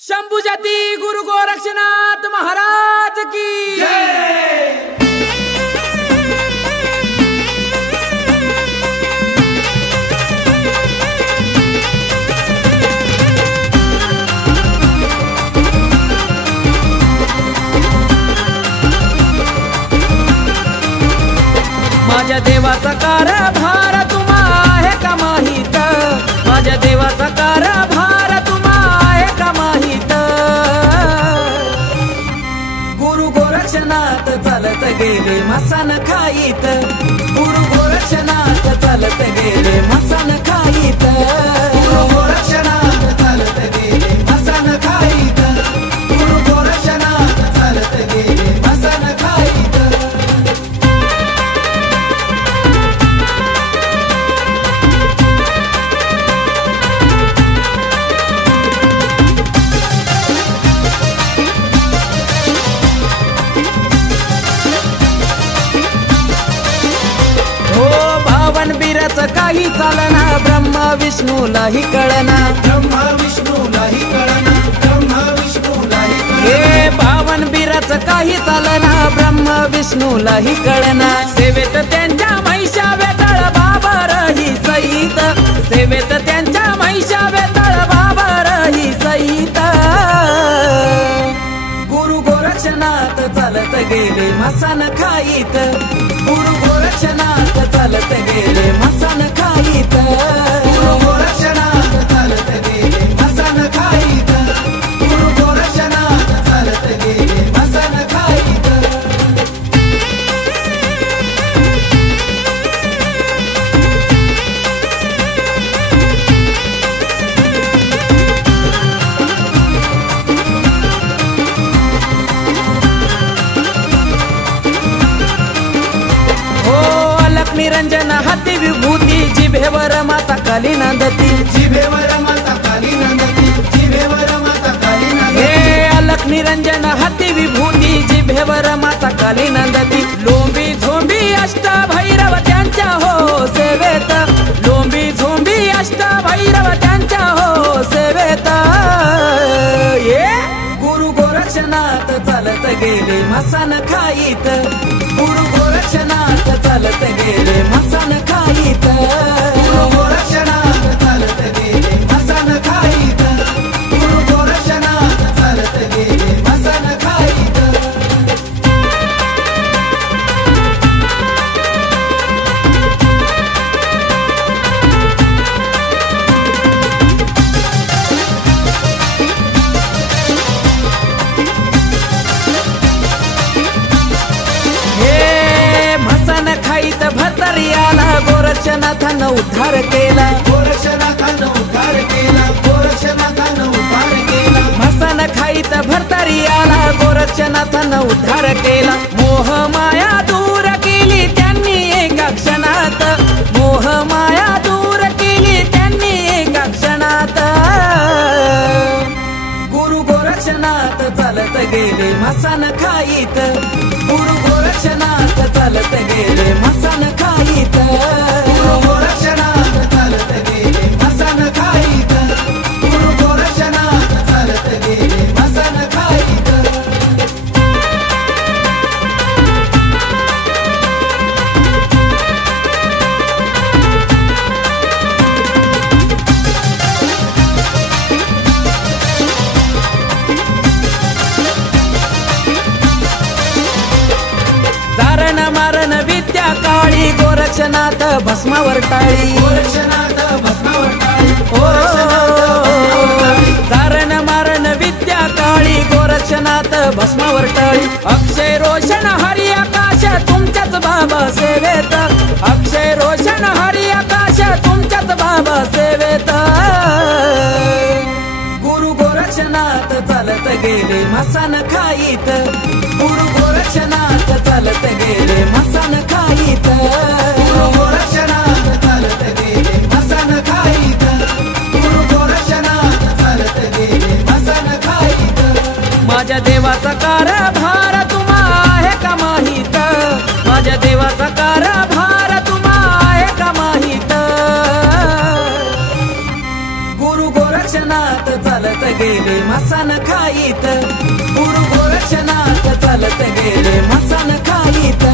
शंभुजती गुरु गोरक्षनाथ महाराज की जय। माझ्या देवाचा कारभार तुम्हा आहे का माहित, माझ्या देवाचा कारभार तुम्हा आहे का माहित। गुरु गोरक्षनाथ चालत गेले मसान खाईत, गुरु गोरक्षनाथ चालत गेले मसान खाईत, गुरु गोरक्षनाथ चालत गेले मसान खाईत, गुरु गोरक्षनाथ चालत गेले मसान खाईत। काही चालना ब्रह्मा विष्णूलाही कळना, ब्रह्मा विष्णूलाही कळना, ब्रह्मा विष्णूलाही कळना। हे पावन बीराच काही चालना ब्रह्मा विष्णूलाही कळना। सेवेत त्यांच्या महिषा वेताळ बाबारही सहित, सेवेत त्यांच्या महिषा वेताळ बाबारही सहित। गुरु गोरक्षनाथ चालत गेले मसान खाईत, गुरु गोरक्षनाथ चालत गेले मसान खाईत, गुरु गोरक्षनाथ चालत गेले मसान खाईत, गुरु गोरक्षनाथ चालत गेले मसान खाईत। निरंजन हाती विभूती जिभेवर माता काली नांदती, जिभेवर माता काली नांदती, जिभेवर माता काली नांदती। हे अलख निरंजन हाती विभूती जिभेवर माता काली नांदती। लोंबी झोंबी अष्टभैरव त्यांच्या हो सेवेत, लोंबी झोंबी अष्टभैरव त्यांच्या हो सेवेत। ये गुरु गोरक्षनाथ चालत गेले मसान खाईत, गुरु गोरक्षनाथ चालत गेले मसान खाईत, गुरु गोरक्षनाथ चालत गेले मसान खाईत, गुरु गोरक्षनाथ चालत गेले मसान खाईत। भरतरियाला गोरक्षनाथानं उद्धार केला, गोरक्षनाथानं उद्धार केला, गोरक्षनाथानं उद्धार केला। मसान खाईत भरतरियाला गोरक्षनाथानं उद्धार केला। मोह माया दूर केली त्यांनी एका क्षणात, मोह माया दूर केली त्यांनी एका क्षणात। गुरु गोरक्षनाथ चालत गेले मसान खाईत, गुरु गोरक्षनाथ चालत गेले मसान खाईत, गुरु गोरक्षनाथ चालत गेले मसान खाईत, गुरु गोरक्षनाथ चालत गेले मसान खाईत। जारण मारण विद्या काळी गोरक्षनाथ भस्मावर टाळी, गोरक्षनाथ भस्मावर टाळी, जारण मारण विद्या काळी गोरक्षनाथ भस्मावर टाळी। अक्षय रोशन हरी आकाश तुमच्याच बाबा सेवेत, अक्षय रोशन हरी आकाश तुमच्याच बाबा सेवेत। गुरु गोरक्षनाथ चालत गेले मसान खाईत, गुरु गोरक्षनाथ चालत गेले मसान खाईत, गुरु गोरक्षनाथ चालत गेले मसान खाईत, गुरु गोरक्षनाथ चालत गेले मसान खाईत। माझ्या देवाचा कारभार तुम्हा आहे का माहित, माझ्या देवाचा कारभार तुम्हा आहे का माहित। गुरु गोरक्षनाथ चालत गेले मसान खाईत गुरु गोरक्षनाथ चालत गेले मसान खाईत